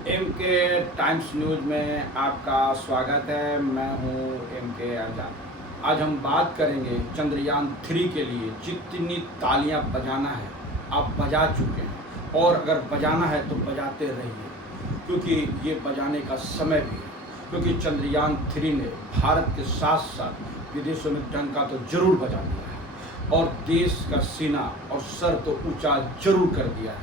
M के times news में आपका स्वागत है। मैं हूं एम के आजाद। आज हम बात करेंगे चंद्रयान 3 के लिए जितनी तालियां बजाना है आप बजा चुके हैं, और अगर बजाना है तो बजाते रहिए, क्योंकि ये बजाने का समय भी है। क्योंकि चंद्रयान 3 ने भारत के साथ साथ विदेशों में डंका तो जरूर बजा दिया है, और देश का सीना और सर तो ऊंचा जरूर कर दिया है।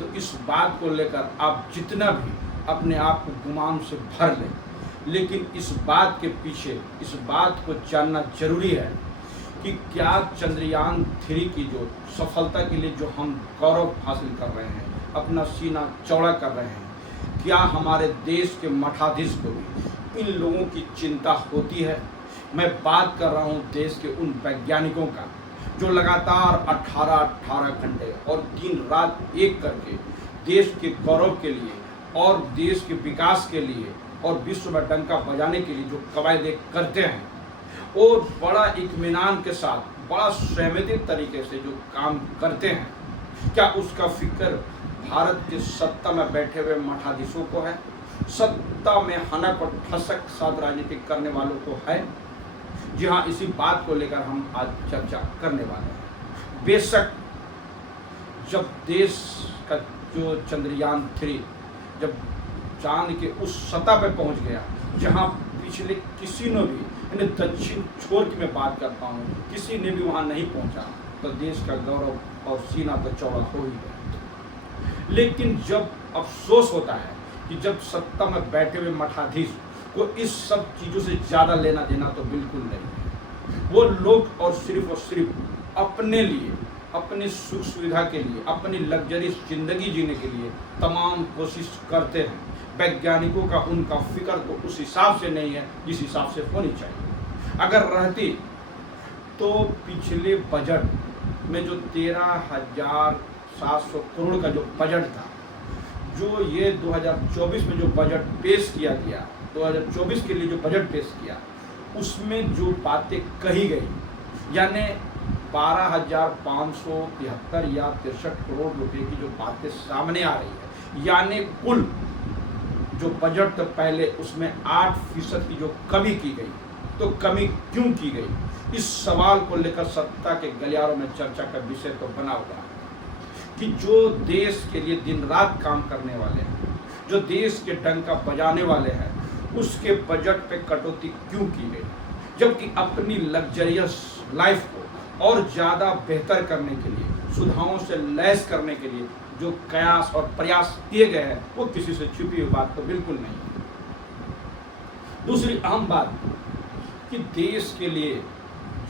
तो इस बात को लेकर आप जितना भी अपने आप को गुमान से भर लें, लेकिन इस बात के पीछे इस बात को जानना जरूरी है कि क्या चंद्रयान 3 की जो सफलता के लिए जो हम गौरव हासिल कर रहे हैं, अपना सीना चौड़ा कर रहे हैं, क्या हमारे देश के मठाधीश को भी इन लोगों की चिंता होती है। मैं बात कर रहा हूँ देश के उन वैज्ञानिकों का जो लगातार 18-18 घंटे और दिन रात एक करके देश के गौरव के लिए और देश के विकास के लिए और विश्व में डंका बजाने के लिए जो कवायदे करते हैं, और बड़ा इत्मीनान के साथ बड़ा संयमित तरीके से जो काम करते हैं, क्या उसका फिक्र भारत के सत्ता में बैठे हुए मठाधीशों को है? सत्ता में हनक और ठसक साथ राजनीति करने वालों को है? जी हाँ, इसी बात को लेकर हम आज चर्चा करने वाले हैं। बेशक जब देश का जो चंद्रयान 3 जब चांद के उस सतह पे पहुंच गया जहां पिछले किसी ने भी, यानी दक्षिण छोर की मैं बात करता हूं, किसी ने भी वहां नहीं पहुंचा, तो देश का गौरव और सीना तो चौड़ा हो ही गया। लेकिन जब अफसोस होता है कि जब सत्ता में बैठे हुए मठाधीश को इस सब चीज़ों से ज़्यादा लेना देना तो बिल्कुल नहीं है। वो लोग और सिर्फ अपने लिए, अपनी सुख सुविधा के लिए, अपनी लग्जरियस ज़िंदगी जीने के लिए तमाम कोशिश करते हैं। वैज्ञानिकों का उनका फिक्र तो उस हिसाब से नहीं है जिस हिसाब से होनी चाहिए। अगर रहती तो पिछले बजट में जो 13,700 करोड़ का जो बजट था, जो ये 2024 में जो बजट पेश किया गया, 2024 के लिए जो बजट पेश किया, उसमें जो बातें कही गई, यानी 12,573 या 63 करोड़ रुपए की जो बातें सामने आ रही है, यानी कुल जो बजट था पहले उसमें 8% की जो कमी की गई। तो कमी क्यों की गई, इस सवाल को लेकर सत्ता के गलियारों में चर्चा का विषय तो बना हुआ है कि जो देश के लिए दिन रात काम करने वाले हैं, जो देश के डंका बजाने वाले हैं, उसके बजट पे कटौती क्यों की गई, जबकि अपनी लग्जरियस लाइफ को और ज़्यादा बेहतर करने के लिए, सुविधाओं से लैस करने के लिए जो कयास और प्रयास किए गए हैं, वो किसी से छुपी हुई बात तो बिल्कुल नहीं है। दूसरी अहम बात कि देश के लिए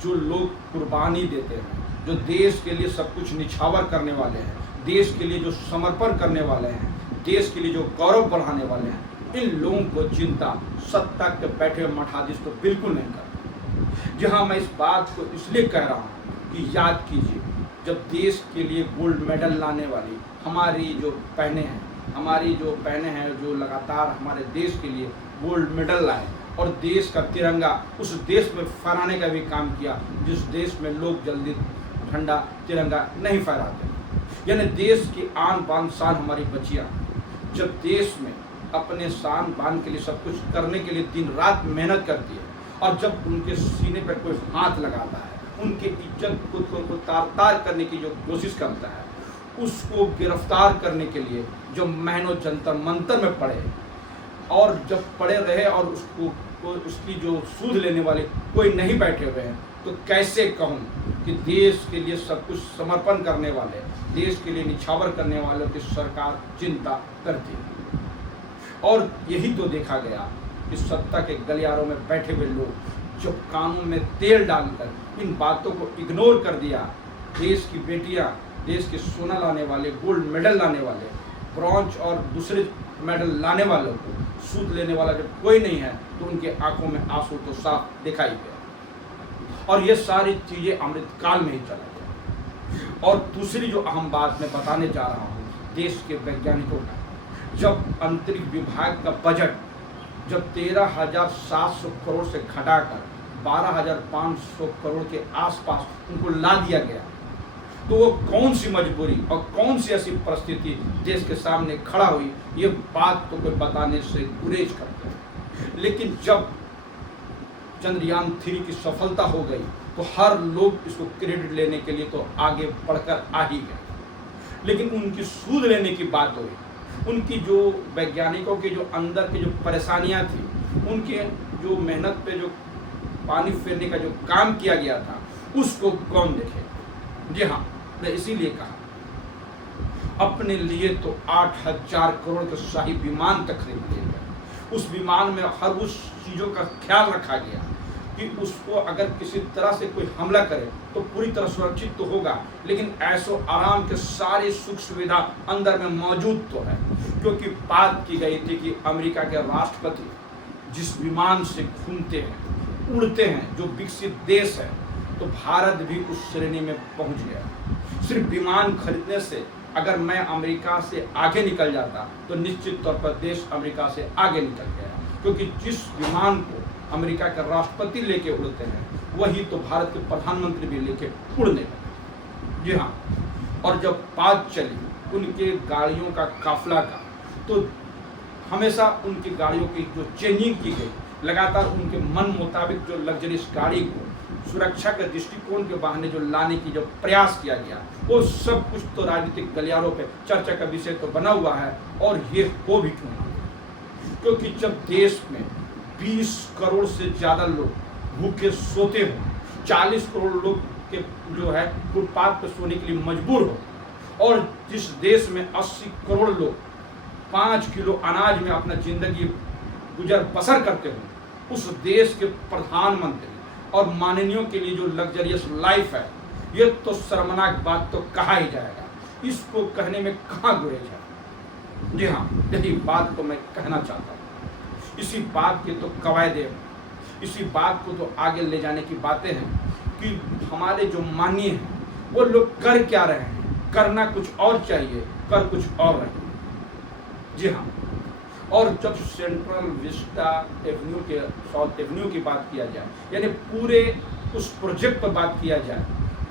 जो लोग कुर्बानी देते हैं, जो देश के लिए सब कुछ निछावर करने वाले हैं, देश के लिए जो समर्पण करने वाले हैं, देश के लिए जो गौरव बढ़ाने वाले हैं, इन लोगों को चिंता सत्ता के बैठे हुए मठाधीश तो बिल्कुल नहीं करते। जहां मैं इस बात को इसलिए कह रहा हूं कि याद कीजिए, जब देश के लिए गोल्ड मेडल लाने वाली हमारी जो बहनें हैं जो लगातार हमारे देश के लिए गोल्ड मेडल लाए और देश का तिरंगा उस देश में फहराने का भी काम किया जिस देश में लोग जल्दी झंडा तिरंगा नहीं फहराते, यानी देश की आन बान शान हमारी बच्चियाँ जब देश में अपने शान बान के लिए सब कुछ करने के लिए दिन रात मेहनत करती है, और जब उनके सीने पर कोई हाथ लगाता है, उनके इज्जत को तार तार करने की जो कोशिश करता है, उसको गिरफ्तार करने के लिए जो महीनों जंतर मंतर में पड़े और जब पड़े रहे और उसकी जो सूद लेने वाले कोई नहीं बैठे हुए हैं, तो कैसे कहूँ कि देश के लिए सब कुछ समर्पण करने वाले, देश के लिए निछावर करने वालों की सरकार चिंता करती है। और यही तो देखा गया, इस सत्ता के गलियारों में बैठे हुए लोग जो कानून में तेल डालकर इन बातों को इग्नोर कर दिया। देश की बेटियां, देश के सोना लाने वाले, गोल्ड मेडल लाने वाले, ब्रॉन्ज और दूसरे मेडल लाने वालों को सूद लेने वाला जब कोई नहीं है, तो उनके आंखों में आंसू तो साफ दिखाई गया। और ये सारी चीज़ें अमृतकाल में ही चला गया। और दूसरी जो अहम बात मैं बताने जा रहा हूँ देश के वैज्ञानिकों का, जब अंतरिक्ष विभाग का बजट जब 13,700 करोड़ से घटाकर 12,500 करोड़ के आसपास उनको ला दिया गया, तो वो कौन सी मजबूरी और कौन सी ऐसी परिस्थिति देश के सामने खड़ा हुई, ये बात तो कोई बताने से गुरेज करते हैं। लेकिन जब चंद्रयान 3 की सफलता हो गई तो हर लोग इसको क्रेडिट लेने के लिए तो आगे बढ़कर आ ही गए। लेकिन उनकी सूझ लेने की बात हुई, उनकी जो वैज्ञानिकों के जो अंदर की जो परेशानियां थी, उनके जो मेहनत पे जो पानी फेरने का जो काम किया गया था, उसको कौन देखे। जी हाँ, मैं इसीलिए कहा अपने लिए तो 8,000 करोड़ के शाही विमान तक खरीद लिए गए। उस विमान में हर उस चीज़ों का ख्याल रखा गया कि उसको अगर किसी तरह से कोई हमला करे तो पूरी तरह सुरक्षित तो होगा, लेकिन ऐसो आराम के सारे सुख सुविधा अंदर में मौजूद तो है। क्योंकि बात की गई थी कि अमेरिका के राष्ट्रपति जिस विमान से घूमते हैं, उड़ते हैं, जो विकसित देश है, तो भारत भी उस श्रेणी में पहुंच गया। सिर्फ विमान खरीदने से अगर मैं अमेरिका से आगे निकल जाता तो निश्चित तौर पर देश अमेरिका से आगे निकल गया, क्योंकि जिस विमान को अमेरिका के राष्ट्रपति लेके उड़ते हैं वही तो भारत के प्रधानमंत्री भी लेके उड़ने लगे। जी हाँ, और जब बात चली उनके गाड़ियों का काफिला का, तो हमेशा उनकी गाड़ियों की जो चेंजिंग की गई, लगातार उनके मन मुताबिक जो लग्जरियस गाड़ी को सुरक्षा के दृष्टिकोण के बहाने जो लाने की जो प्रयास किया गया, वो सब कुछ तो राजनीतिक गलियारों पे चर्चा का विषय तो बना हुआ है। और ये हो भी क्यों, क्योंकि जब देश में 20 करोड़ से ज़्यादा लोग भूखे सोते हो, 40 करोड़ लोग के जो है फुटपाथ पर सोने के लिए मजबूर हो, और जिस देश में 80 करोड़ लोग 5 किलो अनाज में अपना जिंदगी गुजर बसर करते हो, उस देश के प्रधानमंत्री और माननीयों के लिए जो लग्जरियस लाइफ है, ये तो शर्मनाक बात तो कहा ही जाएगा। इसको कहने में कहाँ गुरेज है। जी हाँ, यही बात तो मैं कहना चाहता हूँ। इसी बात के तो कवायदे, इसी बात को तो आगे ले जाने की बातें हैं कि हमारे जो माननीय हैं वो लोग कर क्या रहे हैं, करना कुछ और चाहिए, कर कुछ और रहे। जी हाँ, और जब सेंट्रल विस्टा एवेन्यू के साउथ एवेन्यू की बात किया जाए, यानी पूरे उस प्रोजेक्ट पर बात किया जाए,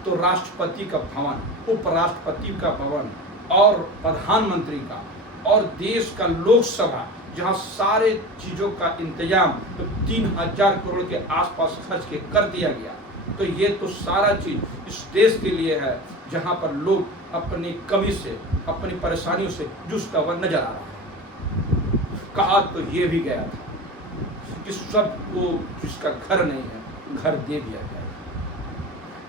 तो राष्ट्रपति का भवन, उपराष्ट्रपति का भवन और प्रधानमंत्री का और देश का लोकसभा, जहां सारे चीज़ों का इंतजाम तो 3,000 करोड़ के आसपास खर्च के कर दिया गया, तो ये तो सारा चीज़ इस देश के लिए है जहां पर लोग अपनी कमी से, अपनी परेशानियों से जूझता हुआ नजर आ रहा है। कहा तो ये भी गया था कि सबको जिसका घर नहीं है घर दे दिया जाए।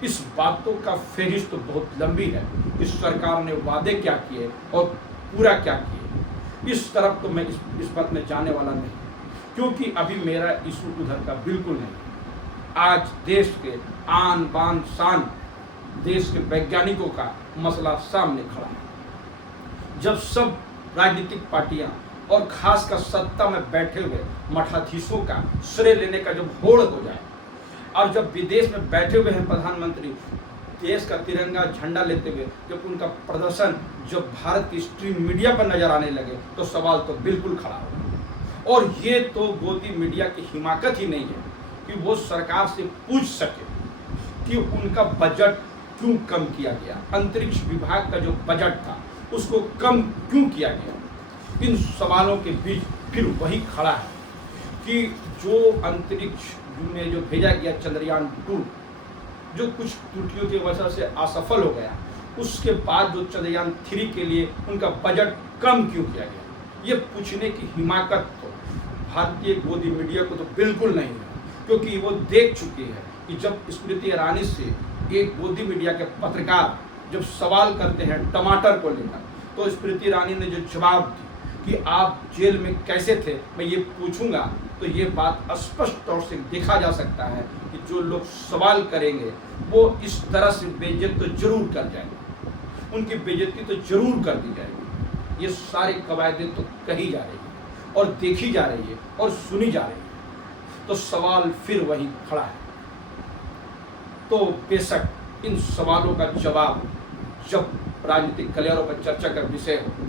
इस बातों का फेरिस्त तो बहुत लंबी है कि सरकार ने वादे क्या किए और पूरा क्या किए। इस तरफ तो मैं इस बात में जाने वाला नहीं, क्योंकि अभी मेरा इशू उधर का बिल्कुल नहीं। आज देश के आन बान शान, देश के वैज्ञानिकों का मसला सामने खड़ा है। जब सब राजनीतिक पार्टियां और खासकर सत्ता में बैठे हुए मठाधीशों का श्रेय लेने का जब होड़ हो जाए, और जब विदेश में बैठे हुए हैं प्रधानमंत्री देश का तिरंगा झंडा लेते हुए जब उनका प्रदर्शन जब भारत की स्ट्रीम मीडिया पर नजर आने लगे, तो सवाल तो बिल्कुल खड़ा हो। और ये तो गोदी मीडिया की हिमाकत ही नहीं है कि वो सरकार से पूछ सके कि उनका बजट क्यों कम किया गया, अंतरिक्ष विभाग का जो बजट था उसको कम क्यों किया गया। इन सवालों के बीच फिर वही खड़ा है कि जो अंतरिक्ष में जो भेजा गया चंद्रयान 2, जो कुछ त्रुटियों की वजह से असफल हो गया, उसके बाद जो चंद्रयान 3 के लिए उनका बजट कम क्यों किया गया, ये पूछने की हिमाकत तो भारतीय गोदी मीडिया को तो बिल्कुल नहीं है। क्योंकि वो देख चुकी है कि जब स्मृति ईरानी से एक गोदी मीडिया के पत्रकार जब सवाल करते हैं टमाटर को लेकर, तो स्मृति ईरानी ने जो जवाब दी कि आप जेल में कैसे थे, मैं ये पूछूंगा, तो ये बात स्पष्ट तौर से देखा जा सकता है कि जो लोग सवाल करेंगे वो इस तरह से बेइज्जत तो जरूर कर जाएंगे, उनकी बेइज्जती तो जरूर कर दी जाएगी। ये सारी कवायदें तो कही जा रही है और देखी जा रही है और सुनी जा रही है, तो सवाल फिर वही खड़ा है। तो बेशक इन सवालों का जवाब जब राजनीतिक गलियारों पर चर्चा का विषय हो,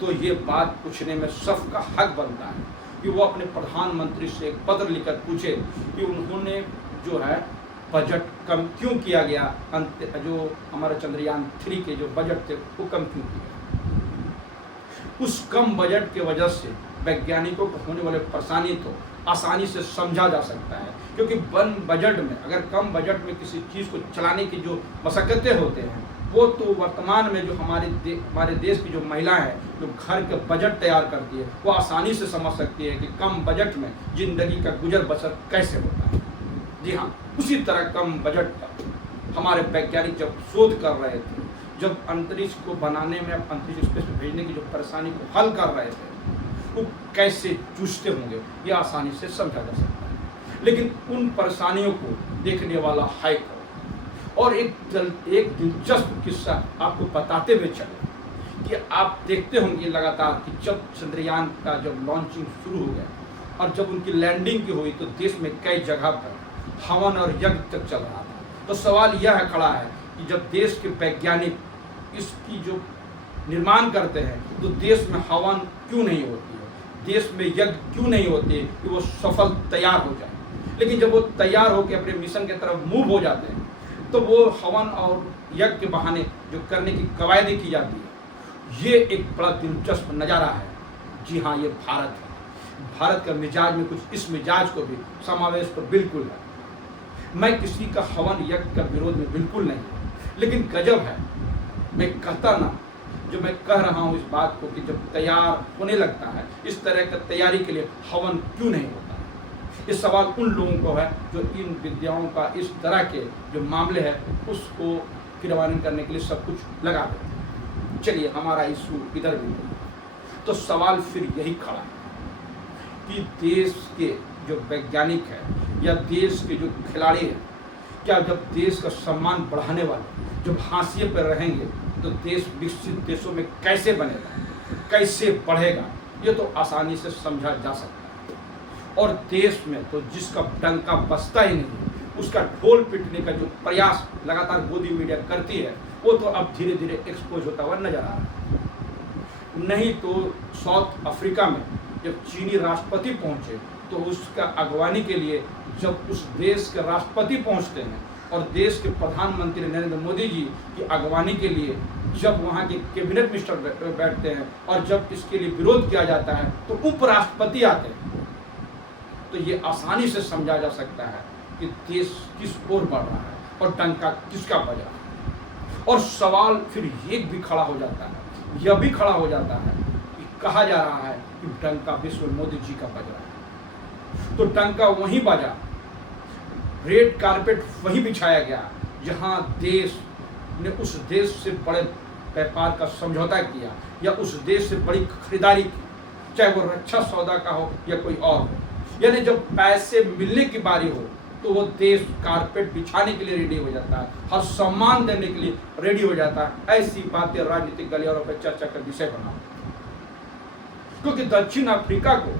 तो ये बात पूछने में सबका हक बनता है कि वो अपने प्रधानमंत्री से एक पत्र लिखकर पूछे कि उन्होंने जो है बजट कम क्यों किया गया, जो हमारा चंद्रयान 3 के जो बजट थे वो कम क्यों किया। उस कम बजट की वजह से वैज्ञानिकों को होने वाले परेशानी तो आसानी से समझा जा सकता है, क्योंकि बजट में अगर कम बजट में किसी चीज़ को चलाने की जो मशक्क़तें होते हैं वो तो वर्तमान में जो हमारे देश की जो महिला है जो घर के बजट तैयार करती है वो आसानी से समझ सकती है कि कम बजट में ज़िंदगी का गुजर बसर कैसे होता है। जी हाँ, उसी तरह कम बजट का हमारे वैज्ञानिक जब शोध कर रहे थे, जब अंतरिक्ष को बनाने में, अंतरिक्ष स्पेस में भेजने की जो परेशानी को हल कर रहे थे वो कैसे जूझते होंगे ये आसानी से समझा जा सकता है। लेकिन उन परेशानियों को देखने वाला है कौन? और एक दिलचस्प किस्सा आपको बताते हुए चले कि आप देखते होंगे लगातार कि जब चंद्रयान का जब लॉन्चिंग शुरू हो गया और जब उनकी लैंडिंग की हुई तो देश में कई जगह पर हवन और यज्ञ तक चल रहा था। तो सवाल यह खड़ा है कि जब देश के वैज्ञानिक इसकी जो निर्माण करते हैं तो देश में हवन क्यों नहीं होती है, देश में यज्ञ क्यों नहीं होते कि वो सफल तैयार हो जाए। लेकिन जब वो तैयार होकर अपने मिशन की तरफ मूव हो जाते हैं तो वो हवन और यज्ञ के बहाने जो करने की कवायदें की जाती है, ये एक बड़ा दिलचस्प नज़ारा है। जी हाँ, ये भारत है। भारत का मिजाज में कुछ इस मिजाज को भी समावेश तो बिल्कुल है। मैं किसी का हवन यज्ञ का विरोध में बिल्कुल नहीं, लेकिन गजब है, मैं कहता ना, जो मैं कह रहा हूँ इस बात को कि जब तैयार होने लगता है इस तरह का तैयारी के लिए हवन क्यों नहीं होता। ये सवाल उन लोगों को है जो इन विद्याओं का इस तरह के जो मामले हैं उसको क्रियान्वयन करने के लिए सब कुछ लगा देते हैं। चलिए हमारा इशू इधर भी, तो सवाल फिर यही खड़ा है कि देश के जो वैज्ञानिक हैं या देश के जो खिलाड़ी हैं, क्या जब देश का सम्मान बढ़ाने वाले जब हाशिए पर रहेंगे तो देश विकसित देशों में कैसे बनेगा, कैसे बढ़ेगा, ये तो आसानी से समझा जा सकता है। और देश में तो जिसका डंका बजता ही नहीं, उसका ढोल पीटने का जो प्रयास लगातार मोदी मीडिया करती है वो तो अब धीरे धीरे एक्सपोज होता हुआ नजर आ रहा है। नहीं तो साउथ अफ्रीका में जब चीनी राष्ट्रपति पहुंचे तो उसका अगवानी के लिए जब उस देश के राष्ट्रपति पहुंचते हैं और देश के प्रधानमंत्री नरेंद्र मोदी जी की अगवानी के लिए जब वहाँ के कैबिनेट मिनिस्टर बैठते हैं और जब इसके लिए विरोध किया जाता है तो उपराष्ट्रपति आते हैं, तो ये आसानी से समझा जा सकता है कि देश किस ओर बढ़ रहा है और डंका किसका बज रहा है। और सवाल फिर ये भी खड़ा हो जाता है, यह भी खड़ा हो जाता है कि कहा जा रहा है कि डंका विश्व मोदी जी का बज रहा है, तो डंका वहीं बजा, रेड कारपेट वहीं बिछाया गया जहां देश ने उस देश से बड़े व्यापार का समझौता किया या उस देश से बड़ी खरीदारी की, चाहे वो रक्षा सौदा का हो या कोई और हो। यानी जब पैसे मिलने की बारी हो तो वो देश कारपेट बिछाने के लिए रेडी हो जाता है, हर सम्मान देने के लिए रेडी हो जाता है। ऐसी बातें राजनीतिक गलियारों पर चर्चा का विषय बना, क्योंकि दक्षिण अफ्रीका को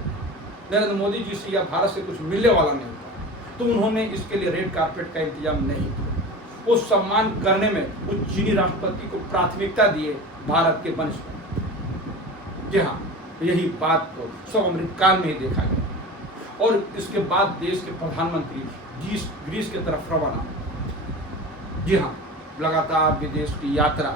नरेंद्र मोदी जी से या भारत से कुछ मिलने वाला नहीं था, तो उन्होंने इसके लिए रेड कारपेट का इंतजाम नहीं किया। वो सम्मान करने में वो चीनी राष्ट्रपति को प्राथमिकता दिए भारत के बनस्पति। जी हाँ, यही बात तो सब अमृतकाल में ही देखा गया। और इसके बाद देश के प्रधानमंत्री ग्रीस की तरफ रवाना। जी हाँ, लगातार विदेश की यात्रा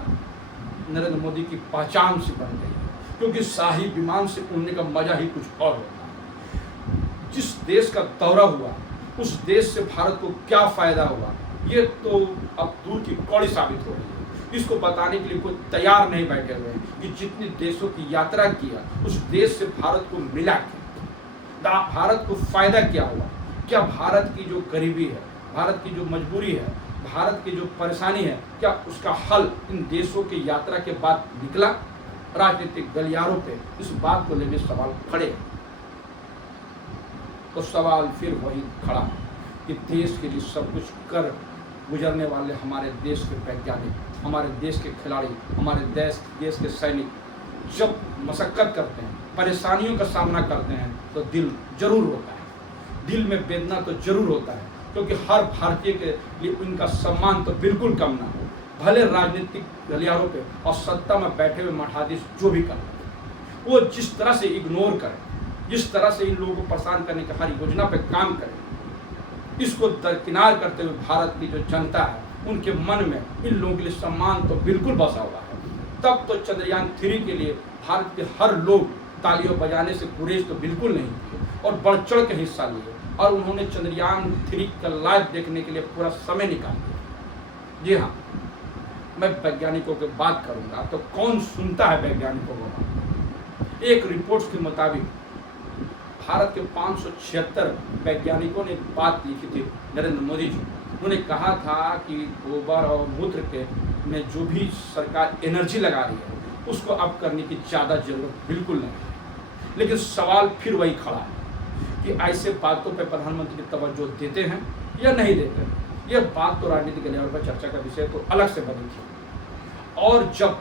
नरेंद्र मोदी की पहचान से बन गई, क्योंकि शाही विमान से उड़ने का मजा ही कुछ और होता है। जिस देश का दौरा हुआ उस देश से भारत को क्या फायदा हुआ ये तो अब दूर की कौड़ी साबित हो रही है। इसको बताने के लिए कोई तैयार नहीं बैठे हुए हैं कि जितने देशों की यात्रा किया उस देश से भारत को मिला क्या, भारत को फायदा क्या हुआ, क्या भारत की जो गरीबी है, भारत की जो मजबूरी है, भारत की जो परेशानी है, क्या उसका हल इन देशों की यात्रा के बाद निकला। राजनीतिक गलियारों पे इस बात को लेकर सवाल खड़े, तो सवाल फिर वही खड़ा कि देश के लिए सब कुछ कर गुजरने वाले हमारे देश के वैज्ञानिक, हमारे देश के खिलाड़ी, हमारे देश के सैनिक जब मशक्कत करते हैं, परेशानियों का सामना करते हैं तो दिल जरूर होता है, दिल में वेदना तो जरूर होता है, क्योंकि हर भारतीय के लिए उनका सम्मान तो बिल्कुल कम ना हो। भले राजनीतिक गलियारों पे और सत्ता में बैठे हुए मठाधीश जो भी करें, वो जिस तरह से इग्नोर करें, जिस तरह से इन लोगों को परेशान करने की हर योजना पे काम करें, इसको दरकिनार करते हुए भारत की जो जनता है उनके मन में इन लोगों के लिए सम्मान तो बिल्कुल बसा हुआ है। तब तो चंद्रयान 3 के लिए भारत के हर लोग तालियों बजाने से गुरेज तो बिल्कुल नहीं किए और बढ़ चढ़ के हिस्सा लिए और उन्होंने चंद्रयान 3 का लाइव देखने के लिए पूरा समय निकाल दिया। जी हाँ, मैं वैज्ञानिकों की बात करूंगा तो कौन सुनता है वैज्ञानिकों को बात। एक रिपोर्ट के मुताबिक भारत के 576 वैज्ञानिकों ने बात लिखी थी नरेंद्र मोदी जी। उन्होंने कहा था कि गोबर और मूत्र के में जो भी सरकार एनर्जी लगा रही है उसको अब करने की ज़्यादा जरूरत बिल्कुल नहीं है। लेकिन सवाल फिर वही खड़ा है कि ऐसे बातों पर प्रधानमंत्री तवज्जो देते हैं या नहीं देते हैं। यह बात तो राजनीतिक लेवल पर चर्चा का विषय तो अलग से बनी थी। और जब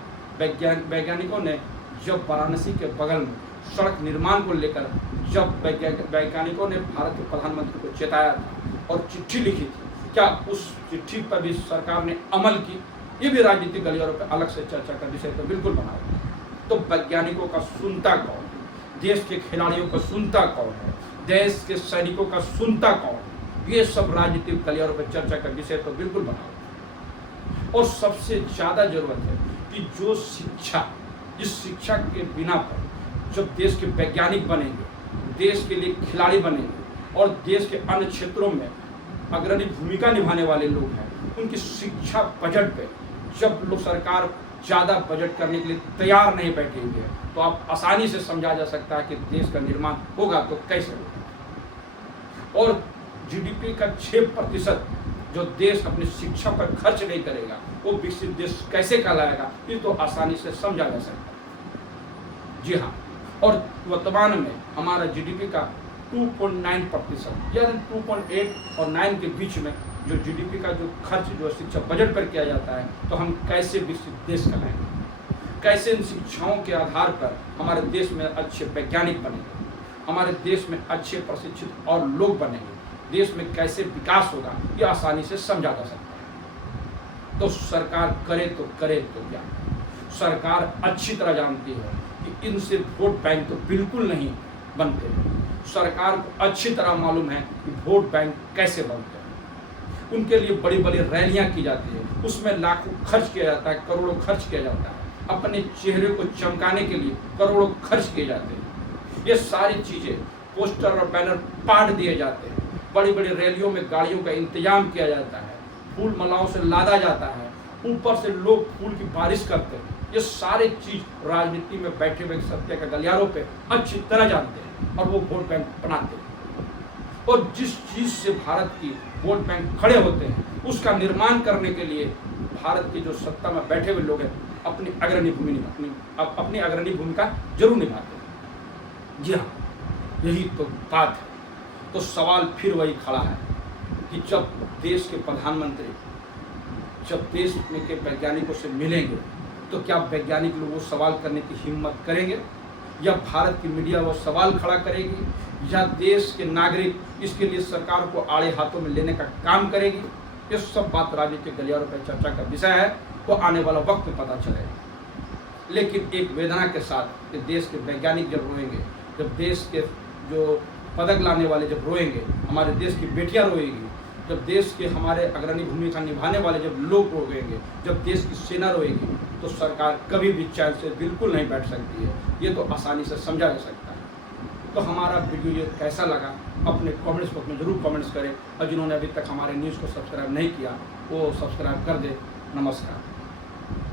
वैज्ञानिकों ने जब वाराणसी के बगल में सड़क निर्माण को लेकर जब वैज्ञानिकों ने भारत के प्रधानमंत्री को चेताया था और चिट्ठी लिखी थी, क्या उस चिट्ठी पर भी सरकार ने अमल की? ये भी राजनीतिक गलियारों पर अलग से चर्चा का विषय तो बिल्कुल बना हुआ है। तो वैज्ञानिकों का सुनता कौन है? देश के खिलाड़ियों का सुनता कौन है? देश के सैनिकों का सुनता कौन है? ये सब राजनीतिक गलियारों पर चर्चा का विषय तो बिल्कुल बना हुआ है। और सबसे ज़्यादा जरूरत है कि जो शिक्षा, जिस शिक्षा के बिना पर जब देश के वैज्ञानिक बनेंगे, देश के लिए खिलाड़ी बनेंगे और देश के अन्य क्षेत्रों में अग्रणी भूमिका निभाने वाले लोग हैं, उनकी शिक्षा बजट पे जब लोग सरकार ज़्यादा बजट करने के लिए तैयार नहीं बैठेंगे तो आप आसानी से समझा जा सकता है कि देश का निर्माण होगा तो कैसे होगा। और जीडीपी का 6% जो देश अपनी शिक्षा पर खर्च नहीं करेगा वो विकसित देश कैसे कहलाएगा, ये तो आसानी से समझा जा सकता है। जी हाँ, और वर्तमान में हमारा जीडीपी का 2.9% यानी 2.8 और 9 के बीच में जो जीडीपी का जो खर्च जो शिक्षा बजट पर किया जाता है, तो हम कैसे विकसित देश कहलाएंगे? कैसे इन शिक्षाओं के आधार पर हमारे देश में अच्छे वैज्ञानिक बनेंगे, हमारे देश में अच्छे प्रशिक्षित और लोग बनेंगे, देश में कैसे विकास होगा, ये आसानी से समझा जा सकता है। तो सरकार करे तो क्या? सरकार अच्छी तरह जानती है कि इनसे वोट बैंक तो बिल्कुल नहीं बनते। सरकार को अच्छी तरह मालूम है कि वोट बैंक कैसे बनते हैं। उनके लिए बड़ी बड़ी रैलियां की जाती है, उसमें लाखों खर्च किया जाता है, करोड़ों खर्च किया जाता है, अपने चेहरे को चमकाने के लिए करोड़ों खर्च किए जाते हैं। ये सारी चीज़ें, पोस्टर और बैनर पाट दिए जाते हैं, बड़ी बड़ी रैलियों में गाड़ियों का इंतजाम किया जाता है, फूल मालाओं से लादा जाता है, ऊपर से लोग फूल की बारिश करते हैं। ये सारे चीज़ राजनीति में बैठे हुए सत्य के गलियारों पे अच्छी तरह जानते हैं और वो वोट बैंक बनाते हैं। और जिस चीज़ से भारत की वोट बैंक खड़े होते हैं उसका निर्माण करने के लिए भारत की जो सत्ता में बैठे हुए लोग हैं अपनी अग्रणी भूमिका जरूर निभाते हैं। जी हाँ, यही तो बात है। तो सवाल फिर वही खड़ा है कि जब देश के प्रधानमंत्री जब देश में के वैज्ञानिकों से मिलेंगे तो क्या वैज्ञानिक लोग वो सवाल करने की हिम्मत करेंगे, या भारत की मीडिया वो सवाल खड़ा करेगी, या देश के नागरिक इसके लिए सरकार को आड़े हाथों में लेने का काम करेगी? ये सब बात राजनीतिक गलियारों पर चर्चा का विषय है, तो आने वाला वक्त में पता चलेगा। लेकिन एक वेदना के साथ कि देश के वैज्ञानिक जब रोएंगे, जब देश के जो पदक लाने वाले जब रोएंगे, हमारे देश की बेटियां रोएगी, जब देश के हमारे अग्रणी भूमिका निभाने वाले जब लोग रोएंगे, जब देश की सेना रोएगी, तो सरकार कभी भी चैन से बिल्कुल नहीं बैठ सकती है। ये तो आसानी से समझा जा सकता है। तो हमारा वीडियो ये कैसा लगा अपने कमेंट्स बॉक्स में जरूर कमेंट्स करें, और जिन्होंने अभी तक हमारे न्यूज़ को सब्सक्राइब नहीं किया वो सब्सक्राइब कर दे। नमस्कार।